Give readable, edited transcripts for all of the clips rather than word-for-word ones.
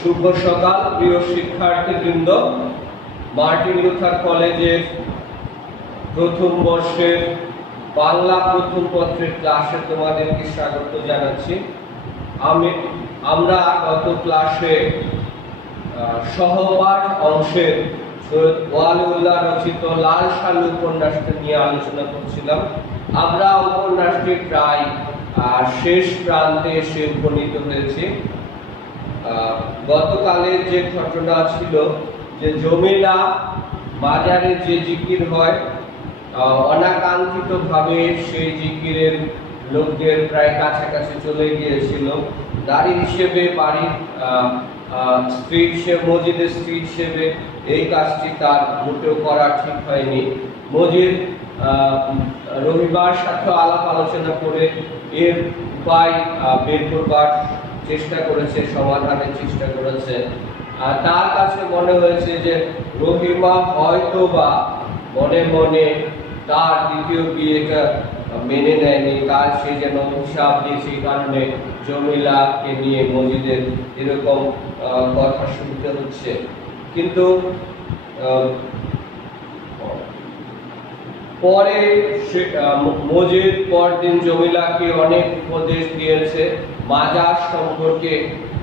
শুভ সকাল প্রিয় শিক্ষার্থীবৃন্দ। মার্টিন লুথার কলেজের প্রথম বর্ষের বাংলা প্রথম পত্রের ক্লাসে তোমাদেরকে স্বাগত জানাচ্ছি। আমরা গত ক্লাসে সহপাঠ অংশের সৈয়দ ওয়ালিউল্লাহ রচিত লাল সালু উপন্যাসটি নিয়ে আলোচনা করছিলাম। আমরা উপন্যাসটি প্রায় শেষ প্রান্তে এসে উপনীত হয়েছি। গতকালের যে ঘটনা ছিল যে জমিলা বাজারে যে জিকির হয়, অনাকাঙ্ক্ষিতভাবে সেই জিকিরের লোকদের প্রায় কাছাকাছি চলে গিয়েছিল। দাঁড়ি হিসেবে বাড়ির স্ত্রী হিসেবে, মজিদের স্ত্রী হিসেবে এই কাজটি তার মোটেও করা ঠিক হয়নি। মজিদ রবিবার সাথে আলাপ আলোচনা করে এর উপায় বের করবার চেষ্টা করেছে, সমাধানের চেষ্টা করেছে। তার কাছে মনে হয়েছে যে রহিমা হয়তো বা মনে মনে তার দ্বিতীয় বিয়েটা মেনে নেয়নি, তার সে যেন হিসাব দিয়েছে, এই কারণে জমিলাকে নিয়ে মজিদের এরকম কথা শুনতে হচ্ছে। কিন্তু পরে মজিদ পরদিন জমিলাকে অনেক উপদেশ দিয়েছে, মাজার সম্পর্কে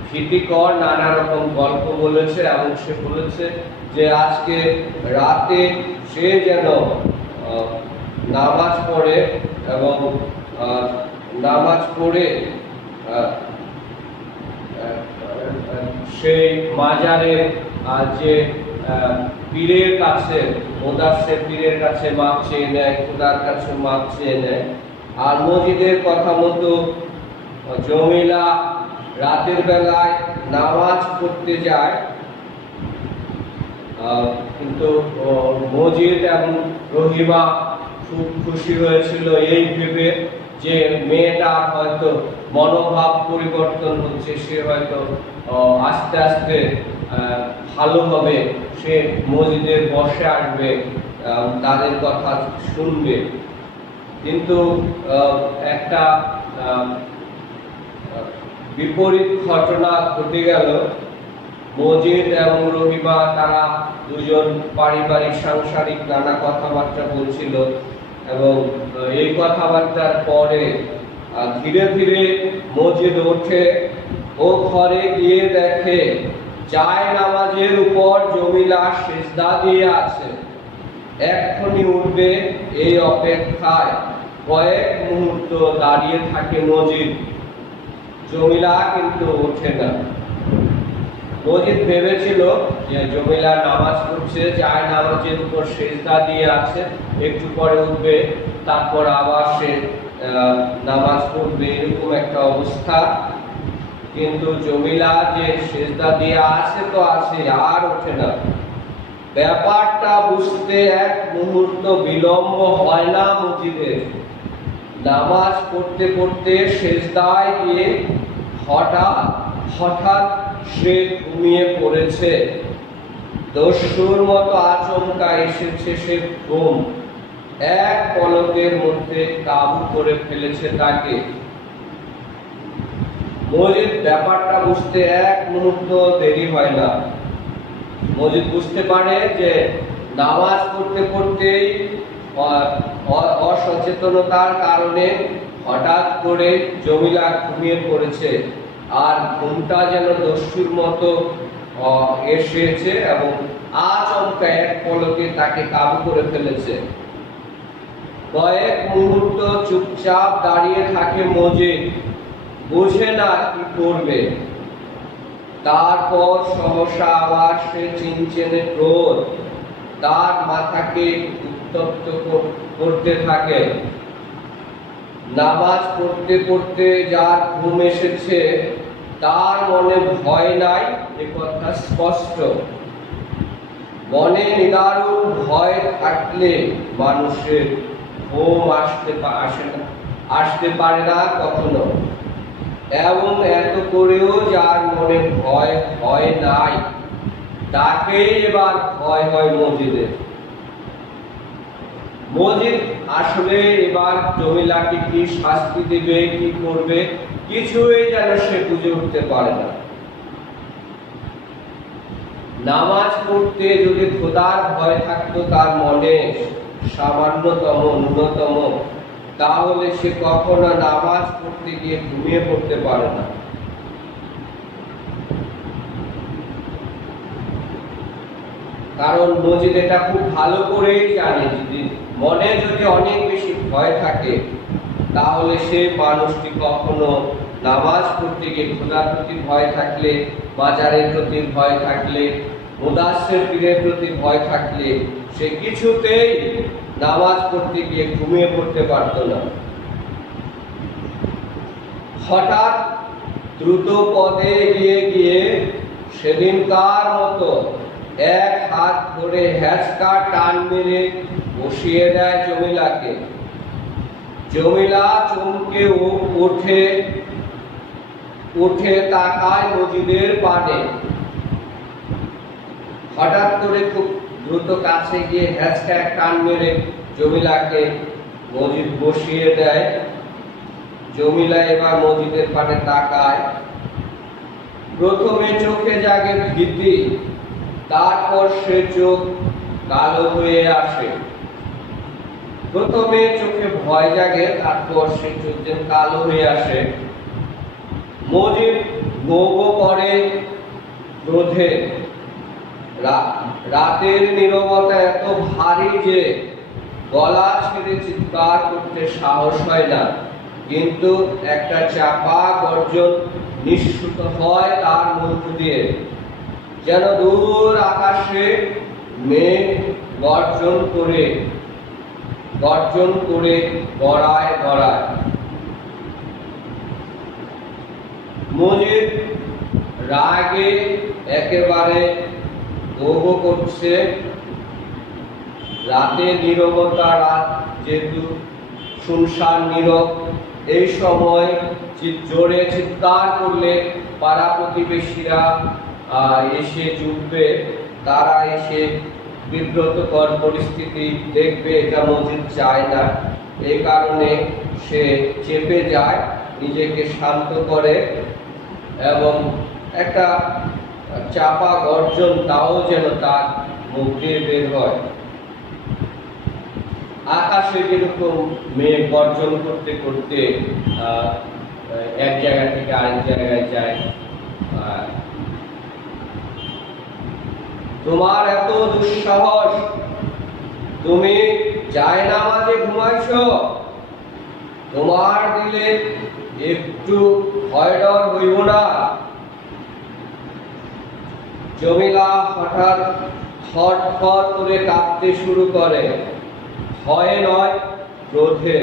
ভীতিকর নানা রকম গল্প বলেছে এবং সে বলেছে যে আজকে রাতে সে যেন নামাজ পড়ে এবং নামাজ পড়ে সেই মাজারে যে পীরের কাছে, মোদাসের পীরের কাছে মাপ চেয়ে নেয়, খোদার কাছে মাপ চেয়ে নেয়। আর মজিদের কথা মতো জমিলা রাতের বেলায় নামাজ পড়তে যায়, কিন্তু মজিদ এবং রহিমা খুব খুশি হয়েছিল এই ভেবে যে মেয়েটা হয়তো মনোভাব পরিবর্তন হচ্ছে, সে হয়তো আস্তে আস্তে ভালো হবে, সে মসজিদের বসে আসবে, তাদের কথা শুনবে। কিন্তু একটা বিপরীত ঘটনা ঘটে গেল। মজিদ এবং রহিমা তারা দুজন পারিবারিক সাংসারিক নানা কথাবার্তা বলছিল এবং এই কথাবার্তার পরে ধীরে ধীরে মজিদ ওঠে ও ঘরে গিয়ে দেখে জায় নামাজের উপর জমিলা সিজদা দিয়ে আছে। এক্ষুনি উঠবে এই অপেক্ষায় কয়েক মুহূর্ত দাঁড়িয়ে থাকে মজিদ। জমিলা কিন্তু ওঠে না। মজিদ ভেবেছিল যে জমিলা নামাজ পড়ছে, জায় নামাজের উপর সিজদা দিয়ে আছে, একটু পরে উঠবে, তারপর আবার সে নামাজ পড়বে, এরকম একটা অবস্থা। কিন্তু জমিলা যে সিজদা দিয়ে আছে তো আছে, আর ওঠে না। ব্যাপারটা বুঝতে এক মুহূর্ত বিলম্ব হয় না মজিদের। নামাজ পড়তে পড়তে সিজদায় গিয়ে হঠাৎ সে ঘুমিয়ে পড়েছে। দস্যুর মতো আচমকা এসেছে সে ঘুম, এক পলকের মধ্যে কাবু করে ফেলেছে তাকে। মজিদ ব্যাপারটা বুঝতে এক মুহূর্ত দেরি হয় না। মজিদ বুঝতে পারে যে নামাজ পড়তে পড়তেই অসচেতনতার কারণে হঠাৎ করে জমিলা ঘুমিয়ে পড়েছে, আর ঘুমটা যেন দস্যুর মতো এসেছে এবং আচমকা এক পলকে তাকে কাবু করে ফেলেছে। কয়েক মুহূর্ত চুপচাপ দাঁড়িয়ে থাকে মজিদ, বুঝে না কি করবে। তারপর সহসা আবার সে চিনচেনে ক্রোধ তার মাথাকে উত্তপ্ত করতে থাকে। নামাজ পড়তে পড়তে যার ঘুম এসেছে তার মনে ভয় নাই, এ কথা স্পষ্ট। মনে নিদারুণ ভয় থাকলে মানুষের ঘুম আসতে পারে না কখনো। এবং এত করেও যার মনে ভয় হয় নাই, তাকেই এবার ভয় হয় মজিদের। মজিদ আসলে এবার জমিলাকে কি শাস্তি দেবে, কি করবে, কিছুই যেন সে বুঝে উঠতে পারে না। নামাজ পড়তে যদি খোদার ভয় থাকতো তার মনে সামান্যতম ন্যূনতম, তাহলে সে কখনো নামাজ পড়তে গিয়ে ঘুমিয়ে পড়তে পারে না। কারণ মজিদ এটা খুব ভালো করেই জানে যে মনে যদি অনেক বেশি ভয় থাকে তাহলে সে মানুষটি কখনো নামাজ পড়তে গিয়ে খোদার প্রতি ভয় থাকলে, বাজারের প্রতি ভয় থাকলে, মুদাসসির পীরের প্রতি ভয় থাকলে সে কিছুতেই নামাজ পড়তে গিয়ে ঘুমিয়ে পড়তে পারত না। হঠাৎ দ্রুত পদে এগিয়ে গিয়ে সেদিনকার মতো এক হাত ধরে হ্যাঁচকা টান মেরে বসিয়ে দেয় জমিলাকে। জমিলা চমকে উঠে তাকায় মজিদের পানে। হঠাৎ করে খুব দ্রুত কাছে গিয়ে হ্যাঁচকা এক টান মেরে জমিলাকে মজিদ বসিয়ে দেয়। জমিলা এবার মজিদের পানে তাকায়। প্রথমে চোখে জাগে ভীতি, তারপর সে চোখ কালো হয়ে আসে। প্রথমে চোখে ভয় জাগে, তারপর সে চোখ যেন কালো হয়ে আসে। মজিদ গো করে ক্রোধে। রাতের নীরবতা এত ভারী যে গলা ছেড়ে চিৎকার করতে সাহস হয় না, কিন্তু একটা চাপা গর্জন নিঃসৃত হয় তার মুখ দিয়ে, যেন দূর আকাশে মেঘ গর্জন করে গড়ায় গড়ায়। মজিদ রাগে একেবারে গো করছে। রাতে নীরবতা, রাত যেহেতু শুনশান নীরব, এই সময় জোরে চিৎকার করলে পাড়া প্রতিবেশীরা এসে জুটবে, তারা এসে বিব্রতকর পরিস্থিতি দেখবে, এটা মজিদ চায় না। এই কারণে সে চেপে যায়, নিজেকে শান্ত করে এবং একটা চাপা গর্জন তাও যেন তার মুখ দিয়ে বের হয়। আকাশে যেরকম মেঘ গর্জন করতে করতে এক জায়গা থেকে আরেক জায়গায় যায়। তোমার এত দুঃসাহস, তুমি জায়নামাজে ঘুমাইছো? তোমার দিলে একটু ভয় ডর হইব না? জমিলা হঠাৎ থরথর করে কাঁপতে শুরু করে, ভয়ে নয়, ক্রোধে।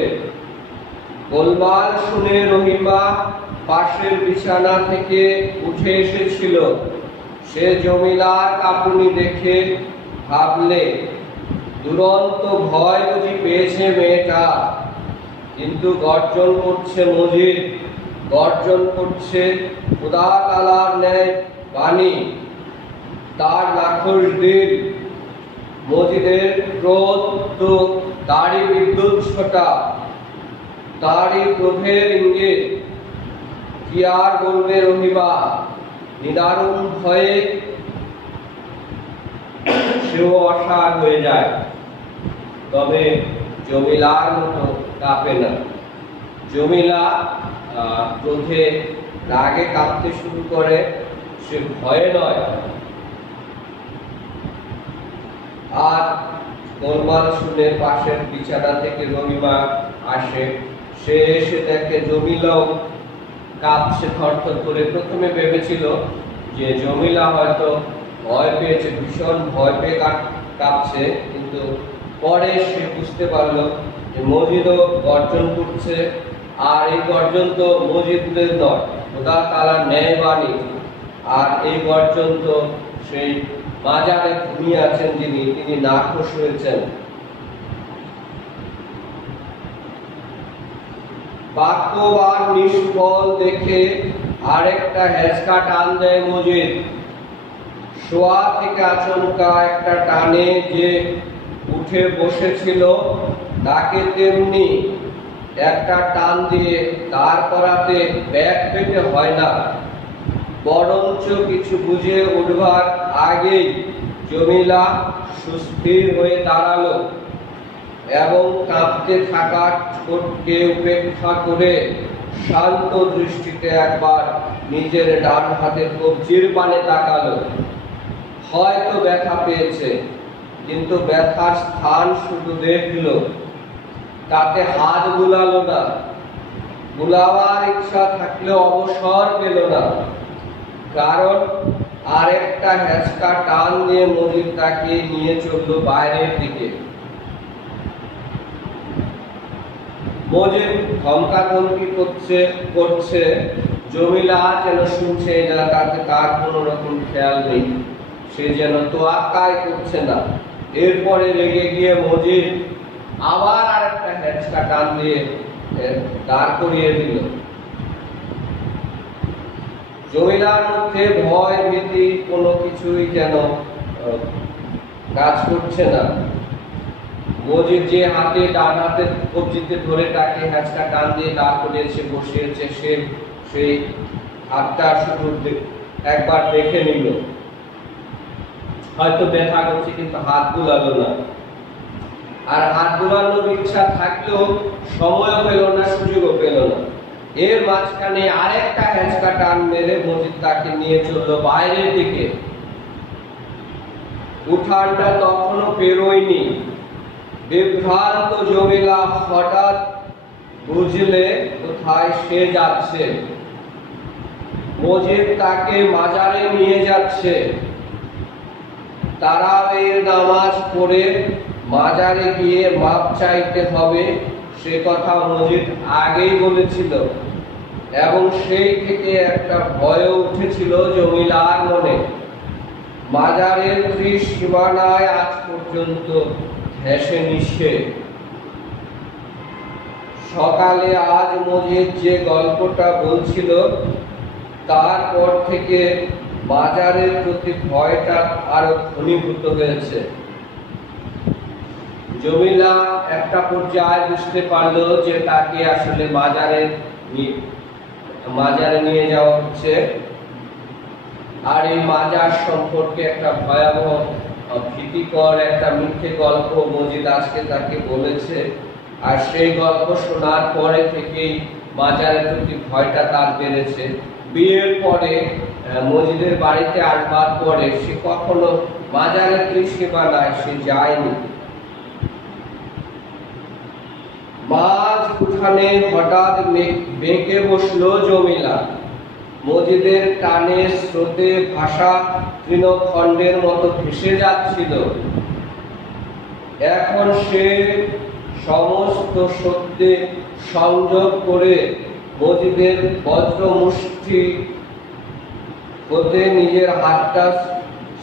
গোলমাল শুনে রহিমা পাশের বিছানা থেকে উঠে এসেছিল। সে জমিলার কাঁপুনি দেখে ভাবলে দুরন্ত ভয় বুঝি পেয়েছে মেয়েটা। কিন্তু গর্জন করছে মজিদ, গর্জন করছে খোদা তাআলার ন্যায় বাণী, তার রাক্ষস দিন। মজিদের ক্রোধ তো তারই বিদ্যুৎ ছোটা, তারই ক্রোধের ইঙ্গিত। কি আর বলবে রহিমা? নিদারুণ ভয়ে সেও অসাড় হয়ে যায়, তবে জমিলার মতো কাঁপে না। জমিলা ক্রোধে রাগে কাঁপতে শুরু করে, সে ভয়ে নয়। আর গোলমাল শুনে পাশের বিছানা থেকে রহিমা আসে। সে এসে দেখে জমিলাও কাঁপছে থরথর করে। প্রথমে ভেবেছিল যে জমিলা হয়তো ভয় পেয়েছে, ভীষণ ভয় পেয়ে কাঁপছে, কিন্তু পরে সে বুঝতে পারলো যে মজিদও গর্জন করছে। আর এই গর্জন তো মজিদের নয়, খোদা তাআলার ন্যায় বাণী। আর এই গর্জন তো সেই বাজারে ঘুমিয়ে আছেন তিনি নাখোশ হয়েছেন। বাক্যবান নিষ্ফল দেখে আরেকটা হেঁচকা টান দেয় মজিদ। শোয়া থেকে আচমকা একটা টানে যে উঠে বসেছিল তাকে তেমনি একটা টান দিয়ে দাঁড় করাতে ব্যাগ পেতে হয় না। বরঞ্চ কিছু বুঝে উঠবার আগেই জমিলা সুস্থির হয়ে দাঁড়ালো এবং কাঁপতে থাকা ঠোঁটকে উপেক্ষা করে শান্ত দৃষ্টিতে একবার নিজের ডান হাতের কবজির পানে তাকালো। হয়তো ব্যথা পেয়েছে, কিন্তু ব্যথার স্থান শুধু দেখলো, তাতে হাত বুলালো না। বুলাবার ইচ্ছা থাকলেও অবসর পেল না, কারণ আরেকটা হ্যাঁচকা টান দিয়ে মজিদ তাকে নিয়ে চললো বাইরের দিকে। মজিদ ধমকাধমকি করছে, জমিলা যেন শুনছে না, তাতে তার কোনো রকম খেয়াল নেই, সে যেন তোয়াক্কাই করছে না। এরপরে রেগে গিয়ে মজিদ আবার আরেকটা হ্যাঁচকা টান দিয়ে দাঁড় করিয়ে দিল। জমিলার মধ্যে ভয় ভীতি কোনো কিছুই যেন কাজ করছে না। মজিদ যে হাতে ডান হাতে কবজিতে ধরে তাকে হ্যাঁচকা টান দিয়ে দাঁড় করিয়েছে বসিয়েছে, সেই হাতটা শুধু একবার দেখে নিল। হয়তো ব্যথা করছে, কিন্তু হাত বুলালো না। আর হাত বুলানোর ইচ্ছা থাকলেও সময়ও পেল না, সুযোগও পেল না। এর মাঝখানে আরেকটা হ্যাঁচকা টান মেরে মজিদ তাকে নিয়ে চললো বাইরের দিকে। উঠানটা তখনও পেরোয়নি। বিভ্রান্ত জমিলা হঠাৎ বুঝলে কোথায় সে যাচ্ছে। মজিদ তাকে মাজারে নিয়ে যাচ্ছে। তারাবির নামাজ পড়ে মাজারে গিয়ে মাপ চাইতে হবে, সে কথা মজিদ আগেই বলেছিল, এবং সেই থেকে একটা ভয় উঠেছিল জমিলার মনে। মাজারের ত্রিসীমানায় আজ পর্যন্ত ঘেঁষে নিষে। সকালে আজ মজিদ যে গল্পটা বলছিল, তারপর থেকে মাজারের প্রতি ভয়টা আরো ঘনীভূত হয়েছে। জমিলা একটা পর্যায়ে বুঝতে পারলো যে তাকে আসলে মাজারে নিয়ে যাওয়া হচ্ছে, আর এই মাজার সম্পর্কে একটা ভয়াবহ ভীতিকর একটা মিথ্যে গল্প মজিদ আজকে তাকে বলেছে। আর সেই গল্প শোনার পরে থেকেই মাজারের প্রতি ভয়টা তার বেড়েছে। বিয়ের পরে মজিদের বাড়িতে আসবার পরে সে কখনো মাজারের ত্রিসীমানায় সে যায়নি। মাঝ উঠানে হঠাৎ বেঁকে বসলো জমিলা। মজিদের টানে স্রোতে ভাষা তৃণখণ্ডের মতো ভেসে যাচ্ছিল। এখন সে সমস্ত শক্তি সংযোগ করে মজিদের বজ্র মুষ্টি হতে নিজের হাতটা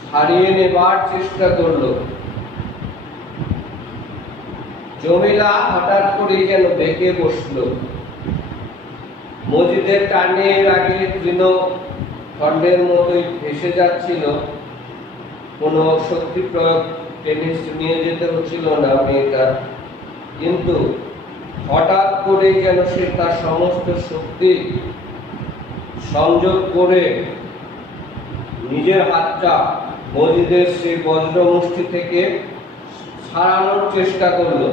ছাড়িয়ে নেবার চেষ্টা করল। জমিলা হঠাৎ করে যেন বেঁকে বসল। মজিদের টানে আগে তৃণখণ্ডের মতোই ভেসে যাচ্ছিল, কোনো শক্তি প্রয়োগ টেনে নিয়ে যেতে হচ্ছিল না মেয়েটা, কিন্তু হঠাৎ করে যেন সে তার সমস্ত শক্তি সংযোগ করে নিজের হাতটা মজিদের সেই বজ্র মুষ্টি থেকে ছাড়ানোর চেষ্টা করলো।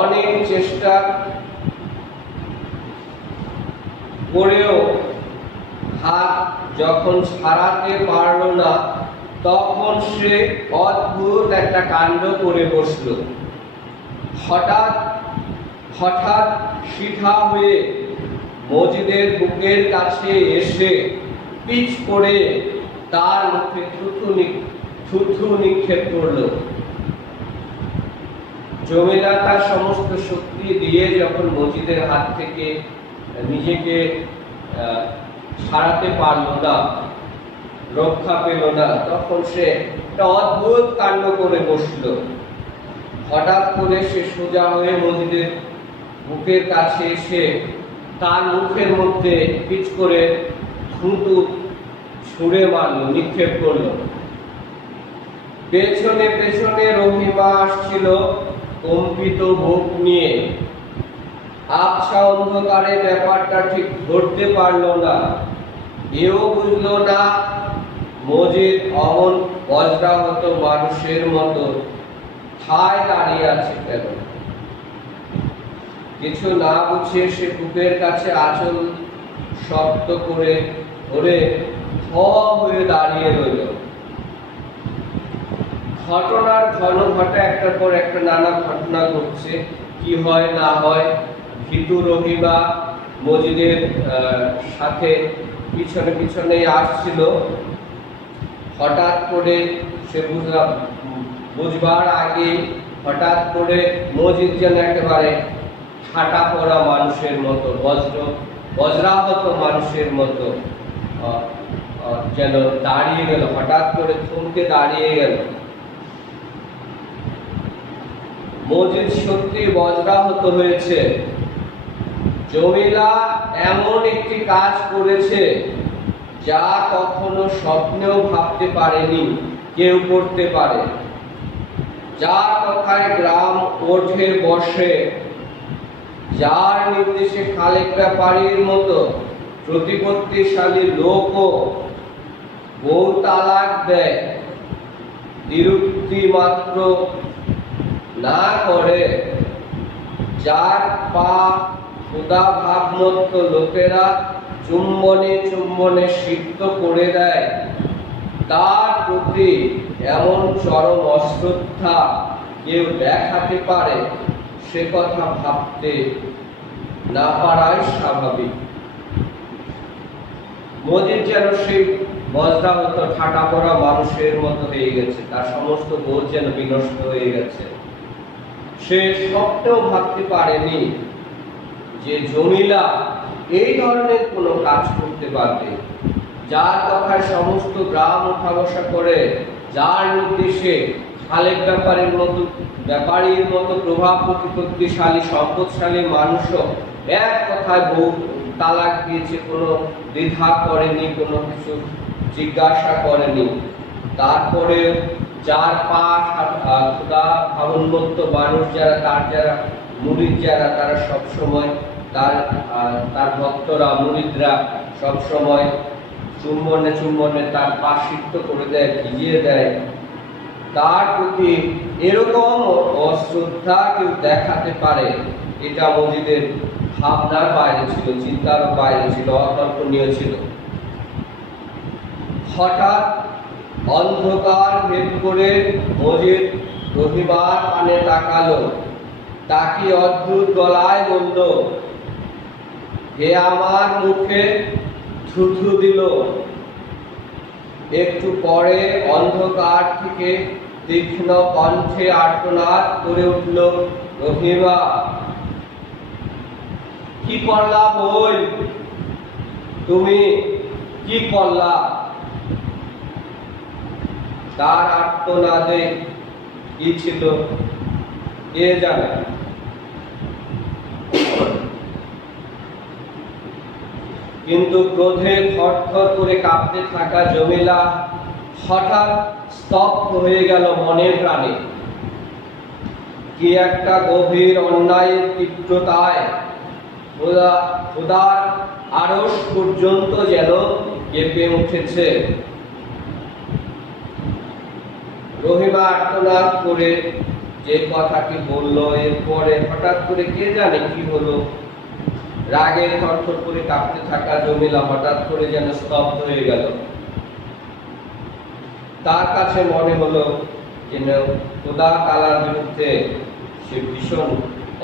অনেক চেষ্টা করেও হাত যখন ছাড়াতে পারল না, তখন সে অদ্ভুত একটা কাণ্ড করে বসল। হঠাৎ সিধা হয়ে মজিদের বুকের কাছে এসে পিচ করে তার মুখে থুথু নিক্ষেপ করল। জমিলা তার সমস্ত শক্তি দিয়ে যখন মজিদের হাত থেকে নিজেকে ছাড়াতে পারল না, রক্ষা পেল না, তখন সে একটা অদ্ভুত কাণ্ড করে বসল। হঠাৎ করে সে সোজা হয়ে মজিদের বুকের কাছে এসে তার মুখের মধ্যে পিচ করে থুতু ছুঁড়ে মারল, নিক্ষেপ করল। পেছনে পেছনে রহিমা আসছিল কম্পিত বুক নিয়ে। আবছা অন্ধকারে ব্যাপারটা ঠিক ধরতে পারল না। এও বুঝল না মজিদ অমন বজ্রাহত মানুষের মতো ঠায় দাঁড়িয়ে আছে কেন। কিছু না বুঝিয়ে সে কূপের কাছে আঁচল শক্ত করে ধরে থ হয়ে দাঁড়িয়ে রইল। ঘটনার ঘন ঘটা একটার পর একটা নানা ঘটনা ঘটছে, কি হয় না হয়। ভীতু রহিমা মজিদের সাথে পিছনে পিছনে আসছিল। হঠাৎ করে সে বুঝবার আগে হঠাৎ করে মজিদ যেন একেবারে ঠাটা পড়া মানুষের মতো, বজ্রাহত মানুষের মতো যেন দাঁড়িয়ে গেল, হঠাৎ করে থমকে দাঁড়িয়ে গেল। মজিদ সত্যি বজ্রাহত হয়েছে। জমিলা এমন একটি কাজ করেছে যা কখনো স্বপ্নেও ভাবতে পারেনি কেউ করতে পারে। যার কথায় গ্রাম ওঠে বসে, যার নির্দেশে খালেক ব্যাপারীর মতো প্রতিপত্তিশালী লোকও বউ তালাক দেয়, দ্বিরুক্তি মাত্র না করে, যার পা খুদা ভাবমত্ত লোকেরা চুম্বনে চুম্বনে সিদ্ধ করে দেয়, তার প্রতি এমন চরম অশ্রদ্ধা কেউ দেখাতে পারে, সে কথা ভাবতে না পারাই স্বাভাবিক। মজিদ যেন সেই বজ্রাহত ঠাটা পড়া মানুষের মতো হয়ে গেছে, তার সমস্ত বোধ যেন বিনষ্ট হয়ে গেছে। সে স্বপ্নেও ভাবতে পারেনি যে জমিলা এই ধরনের কোনো কাজ করতে পারবে, যার কথায় সমস্ত গ্রাম উঠা বসা করে, যার নির্দেশে খালেক ব্যাপারীর মতো প্রভাব প্রতিপত্তিশালী সম্পদশালী মানুষও এক কথায় বউ তালাক দিয়েছে, কোনো দ্বিধা করেনি, কোনো কিছু জিজ্ঞাসা করেনি। তারপরে যার পাশ খুদা ভাবনমত্ত মানুষ যারা, তার যারা মুরিদ যারা, তারা সবসময় তার ভক্তরা মুরিদরা সবসময় চুম্বনে চুম্বনে তার পা সিদ্ধ করে দেয়, ভিজিয়ে দেয়, তার প্রতি এরকম অশ্রদ্ধা কেউ দেখাতে পারে, এটা মজিদের ভাবনার বাইরে ছিল, চিন্তার বাইরে ছিল, অকল্পনীয় ছিল। হঠাৎ অন্ধকার ভেদ করে মজিদ রহিমার পানে তাকালো, তাকে অদ্ভুত গলায় বলল, হে আমার মুখে থুথু দিল। একটু পরে অন্ধকার থেকে তীক্ষ্ণ কণ্ঠে আর্তনাদ করে উঠল রহিমা, কি করলা বই, তুমি কি করলা? তার আর্তনাদে কি ছিল কে জানে। কিন্তু ক্রোধে থরথর করে কাঁপতে থাকা জমিলা হঠাৎ স্তব্ধ হয়ে গেল মনে প্রাণে। কি একটা গভীর অন্যায়ের তীব্রতায় খোদার আরশ পর্যন্ত যেন কেঁপে উঠেছে। রহিমা আর্তনাদ করে যে কথাটি বলল, এরপরে হঠাৎ করে কে জানে কি হলো, রাগে থরথর করে কাঁপতে থাকা জমিলা হঠাৎ করে যেন স্তব্ধ হয়ে গেল। তার কাছে মনে হলো যেন খোদা তাআলার বিরুদ্ধে সে ভীষণ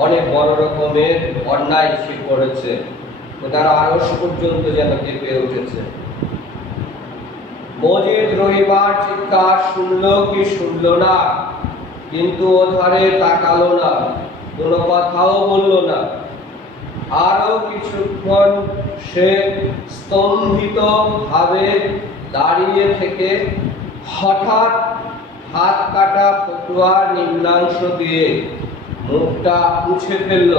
অনেক বড় রকমের অন্যায় সে করেছে, খোদার আরশ পর্যন্ত যেন কেঁপে উঠেছে। মজিদ রহিমার চিৎকার শুনল কি শুনল না, কিন্তু ওধারে তাকালো না, কোনো কথাও বলল না। আরো কিছুক্ষণ সে স্তম্ভিত ভাবে দাঁড়িয়ে থেকে হঠাৎ হাত কাটা পটুয়ার নিম্নাংশ দিয়ে মুখটা মুছে ফেলল।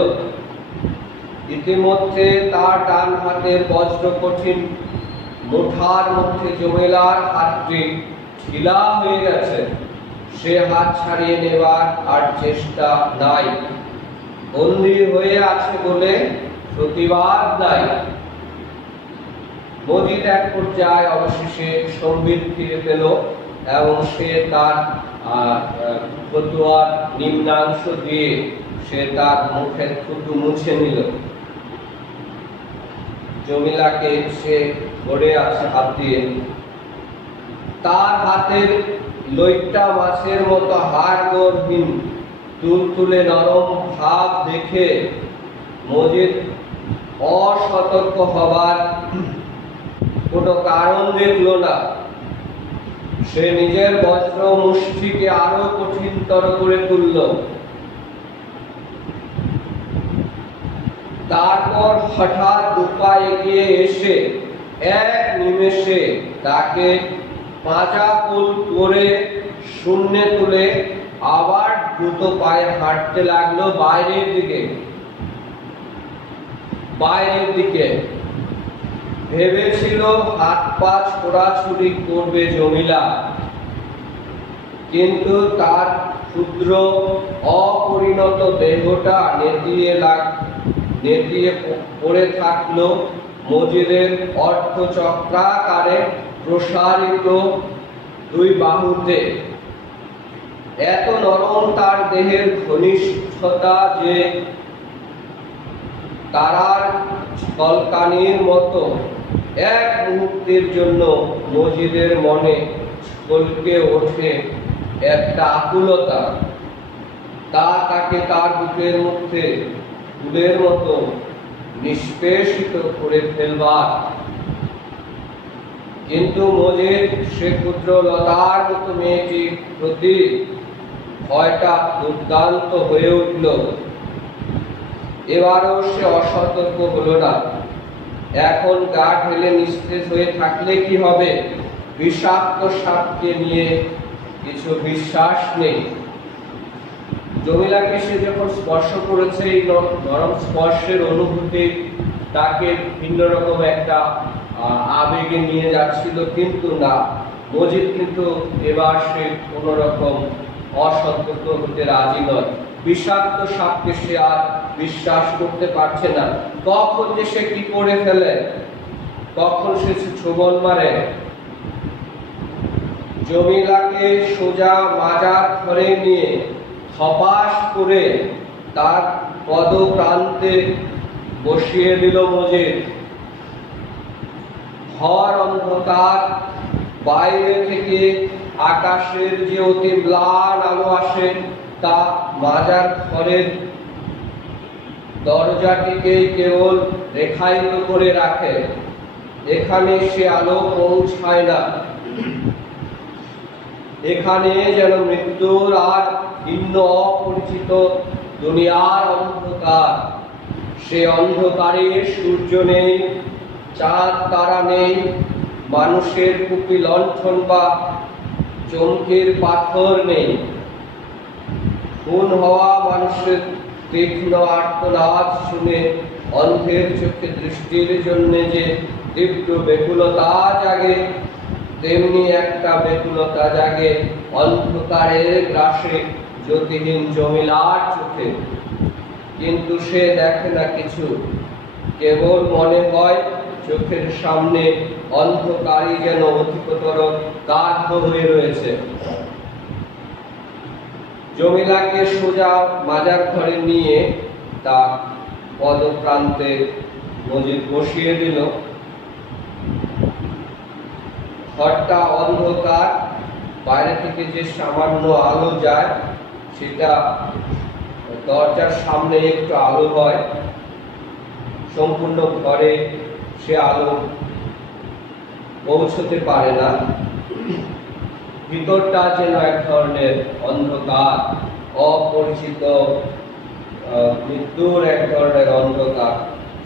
ইতিমধ্যে তার ডান হাতের বজ্র কঠিন মুঠার মধ্যে জমিলার হাতটি ঢিলা হয়ে গেছে। সে হাত ছাড়িয়ে নেবার আর চেষ্টা নাই, বন্দী হয়ে আছে বলে প্রতিবাদ নাই। মজিদ এক পর্যায়ে অবশেষে সম্বিত ফিরে পেল এবং সে তার ফতুয়ার নিম্নাংশ দিয়ে সে তার মুখের থুতু মুছে নিল। জমিলাকে সে ধরে আছে হাত দিয়ে। তার হাতের লইট্টা মাছের মতো হাড়গোড়হীন তুলতুলে নরম ভাব দেখে মজিদ অসতর্ক হবার কোনো কারণ দেখল না। সে নিজের বজ্র মুষ্টিকে আরো কঠিনতর করে তুলল। তারপর হঠাৎ দুপা এগিয়ে এসে এক নিমেষে তাকে পাঁজাকুল করে শূন্যে তুলে আবার দ্রুত পায়ে হাঁটতে লাগলো বাইরের দিকে। ভেবেছিল হাত পা ছোড়াছুড়ি করবে জমিলা, কিন্তু তার ক্ষুদ্র অপরিণত দেহটা নেতিয়ে পড়ে থাকলো মজিদের অর্ধচক্রাকারে প্রসারিত দুই বাহুতে। এত নরম তার দেহের ঘনিষ্ঠতা যে তারার ছলকানির মতো এক মুহূর্তের জন্য মজিদের মনে ছলকে ওঠে একটা আকুলতা। তাকে তার বুকের মধ্যে ফুলের মতো নিষ্পেষিত করে ফেলবার। কিন্তু মজিদ সে ক্ষুদ্র লতার মতো মেয়েটির প্রতি ভয়টা দুর্দান্ত হয়ে উঠল। এবারও সে অসতর্ক হলো না। এখন গা ঢেলে নিস্তেজ হয়ে থাকলে কি হবে? বিষাক্ত সাপকে নিয়ে কিছু বিশ্বাস নেই। জমিলাকে সে যখন স্পর্শ করেছে, এই নরম স্পর্শের অনুভূতি তাকে ভিন্ন রকম একটা আবেগে নিয়ে যাচ্ছিল, কিন্তু না, মজিদ কিন্তু এবার সে কোন রকম অসতর্ক হতে রাজি নয়। বিষাক্ত সাপকে সে আর বিশ্বাস করতে পারছে না। কখন যে সে কি করে ফেলে, কখন সে ছোবল মারে। জমিলাকে সোজা মাজার ধরে নিয়ে খপাস করে তার পদপ্রান্তে বসিয়ে দিল মজিদ। ঘর অন্ধকার, বাইরে থেকে আকাশের যে অতি ম্লান আলো আসে তা মাজার ঘরের দরজাটিকে কেবল রেখায়িত করে রাখে। এখানে সে আলো পৌঁছায় না। এখানে যেন মৃত্যুর আর ভিন্ন অপরিচিত দুনিয়ার অন্ধকার। সে অন্ধকারে সূর্য নেই, চাঁদ তারা নেই, মানুষের কুপি লণ্ঠন বা চমকের পাথর নেই। খুন হওয়া মানুষের তীক্ষ্ণ আর্তনাদ শুনে অন্ধের চোখে দৃষ্টির জন্য যে তীব্র ব্যাকুলতা জাগে, তেমনি একটা ব্যাকুলতা জাগে অন্ধকারের গ্রাসে জ্যোতিহীন জমিলার চোখে। কিন্তু সে দেখে না কিছু, কেবল মনে হয় চোখের সামনে অন্ধকারই যেন অধিকতর গাঢ় হয়ে রয়েছে। জমিলাকে সোজা মাজার ঘরে নিয়ে তার পদপ্রান্তে মজিদ বসিয়ে দিল। ঘরটা অন্ধকার, বাইরে থেকে যে সামান্য আলো যায় সেটা দরজার সামনে একটু আলো হয়। সম্পূর্ণ ঘরে সে আলো পৌঁছতে পারে না। ভিতরটা যেন এক ধরনের অন্ধকার, অপরিচিত মৃত্যুর এক ধরনের অন্ধকার।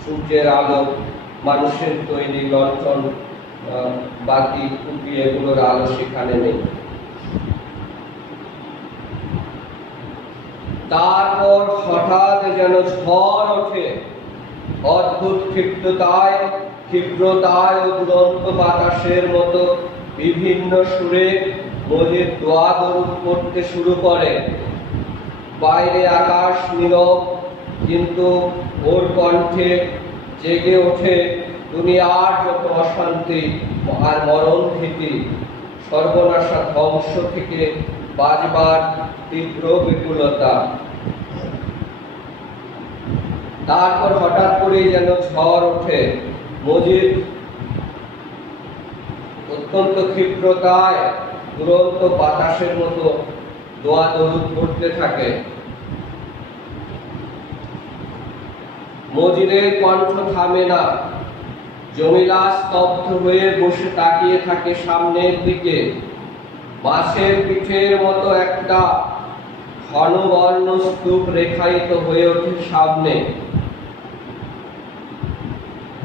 সূর্যের আলো, মানুষের তৈরি লণ্ঠন, বাতি, কুপি, এগুলোর আলো সেখানে নেই। তারপর হঠাৎ যেন ঝড় ওঠে, অদ্ভুত ক্ষিপ্রতায় ও দুরন্ত বাতাসের মতো বিভিন্ন সুরে মজিদ দোয়া দরুদ পড়তে শুরু করে। বাইরে আকাশ নীরব, কিন্তু ওর কণ্ঠে জেগে ওঠে দুনিয়ার যত অশান্তি আর মরণ ভীতি, সর্বনাশা ধ্বংস থেকে বাঁচবার তীব্র বিপুলতা। তারপর হঠাৎ করেই যেন ঝড় ওঠে। মজিদ অত্যন্ত ক্ষিপ্রতায় দুরন্ত বাতাসের মতো দোয়া দরুদ পড়তে থাকে। মজিদের কণ্ঠ থামে না। জমিলা স্তব্ধ হয়ে বসে তাকিয়ে থাকে সামনের দিকে। মাছের পিঠের মতো একটা ঘনবর্ণ স্তূপ রেখায়িত হয়ে ওঠে সামনে।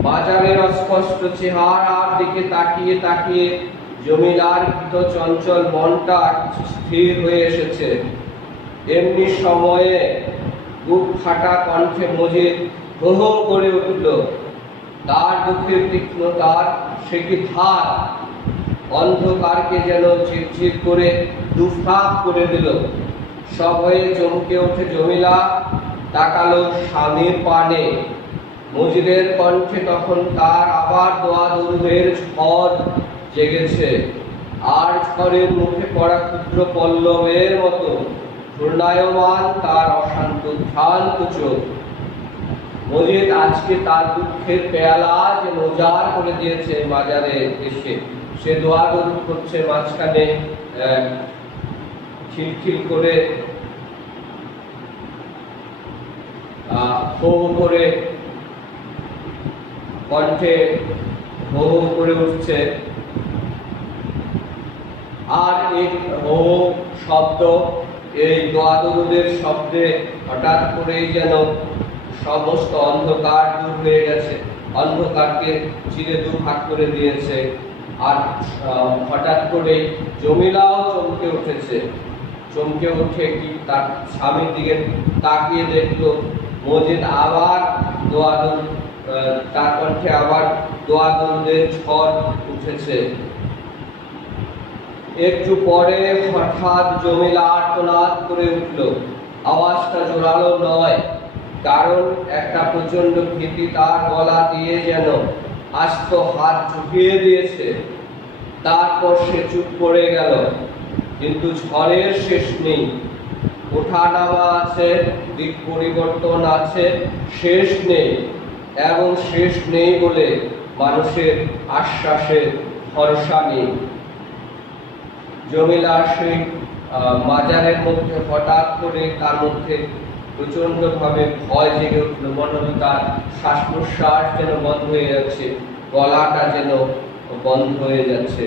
বাজারের অস্পষ্ট চেহারার দিকে তাকিয়ে তাকিয়ে জমিলার ভীত চঞ্চল মনটা স্থির হয়ে এসেছে। এমনি সময়ে বুক ফাটা কণ্ঠে মজিদ হো হো করে উঠল। তার দুঃখের তীক্ষ্ণতার সে কি ধার! অন্ধকারকে যেন ঝিরঝির করে দুফাক করে দিল। সভয়ে চমকে ওঠে জমিলা, তাকালো স্বামীর পানে। মজিদের কণ্ঠে তখন তার আবার দোয়া দরুদের ঝড় জেগেছে, আর ঝড়ের মুখে পড়া ক্ষুদ্র পল্লবের মতো ঘূর্ণায়মান তার অশান্ত ভ্রান্ত চোখ। মজিদ আজকে তার দুঃখের পেয়ালা যে উজাড় করে দিয়েছে বাজারে এসে। সে দোয়া দরুদ করছে, মাঝখানে খিলখিল করে হো করে কণ্ঠে হো হো করে উঠছে। আর এই হো শব্দ, এই দোয়া দরুদের শব্দে হঠাৎ করেই যেন সমস্ত অন্ধকার দূর হয়ে গেছে, অন্ধকারকে চিরে দুভাগ করে দিয়েছে। আর হঠাৎ করে জমিলাও চমকে উঠেছে। চমকে উঠে কি তার স্বামীর দিকে তাকিয়ে দেখলো মজিদ আবার দোয়া দরুদ, তার কণ্ঠে আবার দোয়া দরুদের ঝড় উঠেছে। একটু পরে হঠাৎ জমিলা আর্তনাদ করে উঠল। আওয়াজটা জোরালো নয়, কারণ একটা প্রচন্ড ভীতি তার গলা দিয়ে যেন আস্ত হাত ঝুঁকিয়ে দিয়েছে। তারপর সে চুপ করে গেল। কিন্তু ঝড়ের শেষ নেই, ওঠা নামা আছে, দিক পরিবর্তন আছে, শেষ নেই। এবং শেষ নেই বলে মানুষের আশ্বাসের ভরসা নেই। জমিলা সেই মাজারের মধ্যে হঠাৎ করে তার মধ্যে প্রচন্ড ভাবে ভয় জেগে উঠল। মনে হলো তার শ্বাস প্রশ্বাস যেন বন্ধ হয়ে যাচ্ছে, গলাটা যেন বন্ধ হয়ে যাচ্ছে।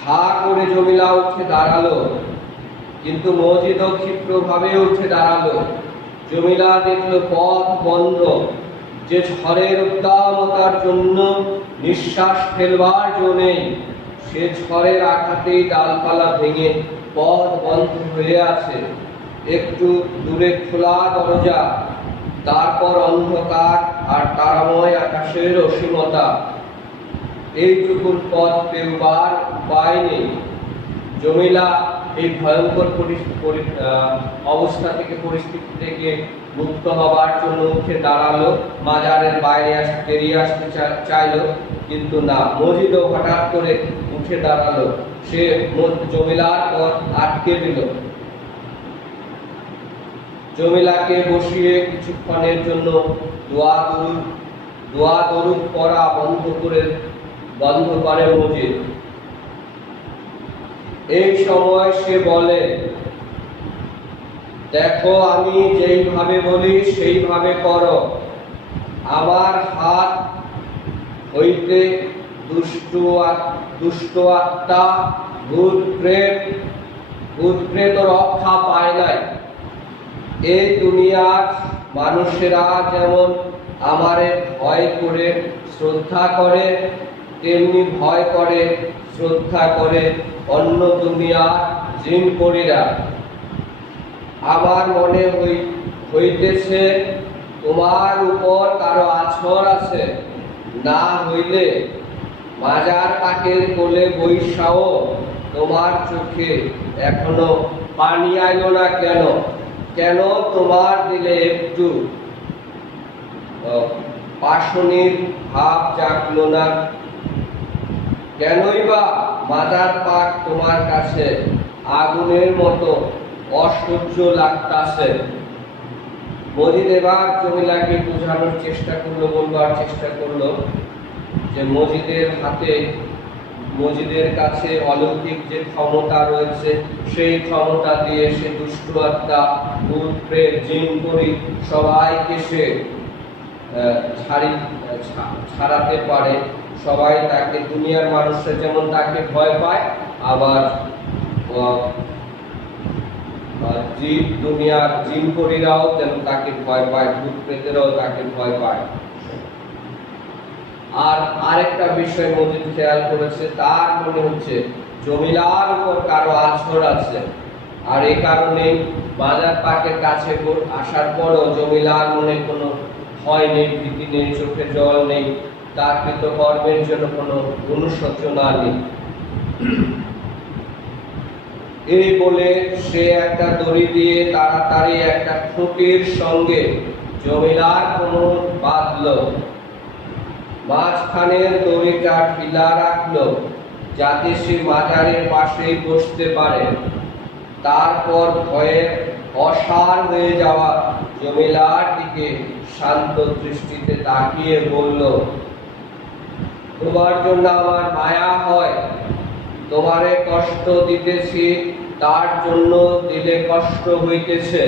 ধা করে জমিলা উঠে দাঁড়ালো, কিন্তু মজিদও ক্ষিপ্র ভাবে উঠে দাঁড়ালো। জমিলা দেখল পথ বন্ধ। যে ঝড়ের উদ্দামতার জন্য নিঃশ্বাস ফেলবার জো নেই, সে ঝড়ের আঘাতেই ডালপালা ভেঙে পথ বন্ধ হয়ে আছে। একটু দূরে খোলা দরজা, তারপর অন্ধকার আর তারাময় আকাশের অসীমতা। এইটুকুন পথ পেরোবার উপায় নেই। জমিলা এই ভয়ঙ্কর অবস্থা থেকে, পরিস্থিতি থেকে মুক্ত হবার জন্য উঠে দাঁড়ালো। মাজারের বাইরে বেরিয়ে আসতে চাইলো, কিন্তু না, মজিদও হঠাৎ করে উঠে দাঁড়ালো। সে জমিলার পথ আটকে দিল। জমিলাকে বসিয়ে কিছুক্ষণের জন্য দোয়া দরুদ পড়া বন্ধ করে মজিদ। এই সময় সে বলে, দেখো, আমি যেইভাবে বলি সেইভাবে করো। আমার হাত হইতে দুষ্ট আত্মা, ভূত প্রেত রক্ষা পায় নাই। এই দুনিয়ার মানুষেরা যেমন আমারে ভয় করে শ্রদ্ধা করে, তেমনি ভয় করে শ্রদ্ধা করে অন্য দুনিয়ার জিনপরীরা। আমার মনে হইতেছে তোমার উপর কারো আছর আছে, না হইলে মাজার পাকের কোলে বৈশাও তোমার চোখে এখনো পানি আইল না কেন? কেন তোমার দিলে একটু পাশনির ভাব জাগলো না? কেনই বা মাজার পাক তোমার কাছে আগুনের মতো অসহ্য লাগতাছে? মজিদ এবার জমিলাকে বোঝানোর চেষ্টা করলো, বলবার চেষ্টা করলো যে মজিদের কাছে অলৌকিক যে ক্ষমতা রয়েছে, সেই ক্ষমতা দিয়ে সে দুষ্ট আত্মা, ভূত প্রেত জিন পরি সবাইকে সে ছাড়াতে পারে। সবাই তাকে, দুনিয়ার মানুষরা যেমন তাকে ভয় পায়, আবার দুনিয়ার জিন পরিরাও যেন তাকে ভয় পায়, ভূত প্রেতেরাও তাকে ভয় পায়। আর আরেকটা বিষয় মজিদ খেয়াল করেছে, তার মনে হচ্ছে জমিলার উপর কারো আছর আছে। আর এই কারণে মাজার পাকের কাছে আসার পরও জমিলার মনে কোনো ভয় নেই, ভীতি নেই, চোখে জল নেই, তার কৃতকর্মের জন্য কোনো অনুশোচনা নেই। এই বলে সে একটা দড়ি দিয়ে তাড়াতাড়ি একটা খুঁটির সঙ্গে জমিলার কোমর বাঁধলো। মাঝখানের দড়িটা ঢিলা রাখলো যাতে সে মাজারের পাশেই বসতে পারে। তারপর ভয়ে অসাড় হয়ে যাওয়া জমিলার দিকে শান্ত দৃষ্টিতে তাকিয়ে বলল, তোমার জন্য আমার মায়া হয়, তোমারে কষ্ট দিতেছি, তার জন্য দিলে কষ্ট হইতেছে।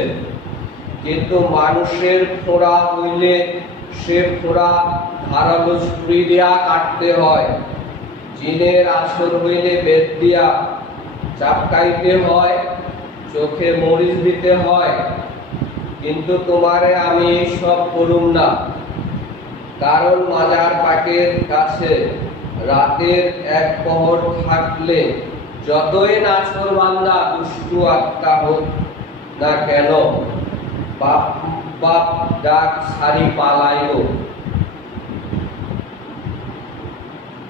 কিন্তু মানুষের ফোড়া হইলে সে ফোড়া ধারালো ছুরি দিয়া কাটতে হয়, জিনের আছর হইলে বেত দিয়া চাপকাইতে হয়, চোখে মরিচ দিতে হয়। কিন্তু তোমারে আমি সব করুম না, কারণ মাজার পাকের কাছে রাতের এক পহর থাকলে যতই নাছোড়বান্দা দুষ্টু আত্মা হোক না কেন, বাপ বাপ ডাক সারি পালাইও।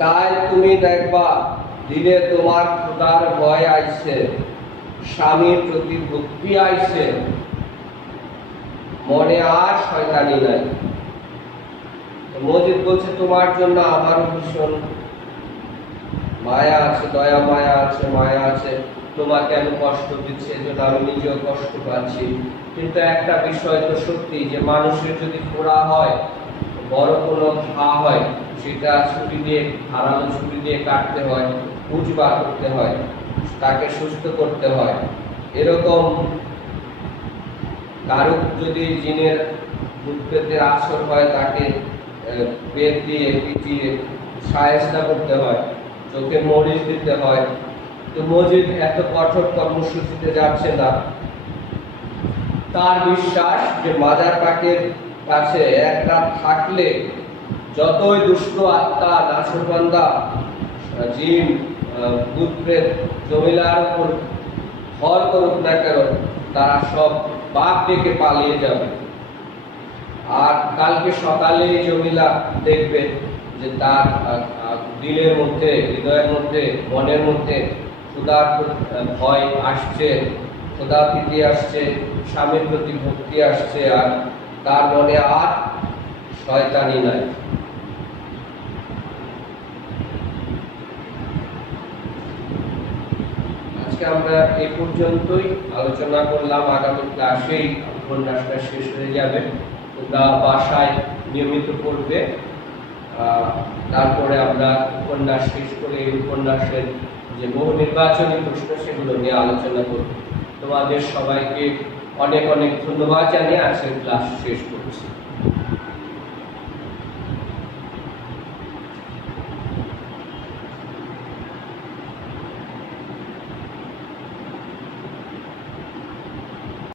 তাই তুমি দেখবা দিলে তোমার খোদার ভয় আইছে, স্বামীর প্রতি ভক্তি আইছে, মনে আর শয়তানি নাই। মজিদ বলছে, তোমার জন্য আমারও ভীষণ মায়া আছে, দয়া মায়া আছে, মায়া আছে। তোমাকে আমি কষ্ট দিচ্ছি, এজন্য আমি নিজেও কষ্ট পাচ্ছি। কিন্তু একটা বিষয় তো সত্যি, যে মানুষের যদি ফোড়া হয়, বড় কোনো ঘা হয়, সেটা ছুরি দিয়ে, ধারালো ছুরি দিয়ে কাটতে হয়, উজবার করতে হয়, তাকে সুস্থ করতে হয়। এরকম কারো যদি জিনের ভূত-প্রেতের আছর হয়, তাকে বেত দিয়ে পিটিয়ে শায়েস্তা করতে হয়, চোখে মরিচ দিতে হয়। তো মজিদ এত কঠোর কর্মসূচিতে যাচ্ছে না। তার বিশ্বাস যে মাজার পাকের কাছে এক রাত থাকলে যতই দুষ্ট আত্মা, নাছোড়বান্দা, জিন, ভূত প্রেত জমিলার উপর ভর করুক না কেন, তারা সব বাপ ডেকে পালিয়ে যাবে। আর কালকে সকালে জমিলা দেখবে যে তার দিলের মধ্যে, হৃদয়ের মধ্যে, মনের মধ্যে খোদার ভয় আসছে, খোদা প্রীতি আসছে, স্বামীর প্রতি ভক্তি আসছে, আর তার মনে আর শয়তানি নাই। আজকে আমরা এই পর্যন্তই আলোচনা করলাম। আগামী ক্লাসেই উপন্যাসটা শেষ হয়ে যাবে। তোমরা বাসায় নিয়মিত পড়বে, তারপরে আমরা উপন্যাস শেষ করে এই উপন্যাসের যে বহু নির্বাচনী প্রশ্ন, সেগুলো নিয়ে আলোচনা করব। তোমাদের সবাইকে অনেক অনেক ধন্যবাদ জানিয়ে আজকের ক্লাস শেষ করছি।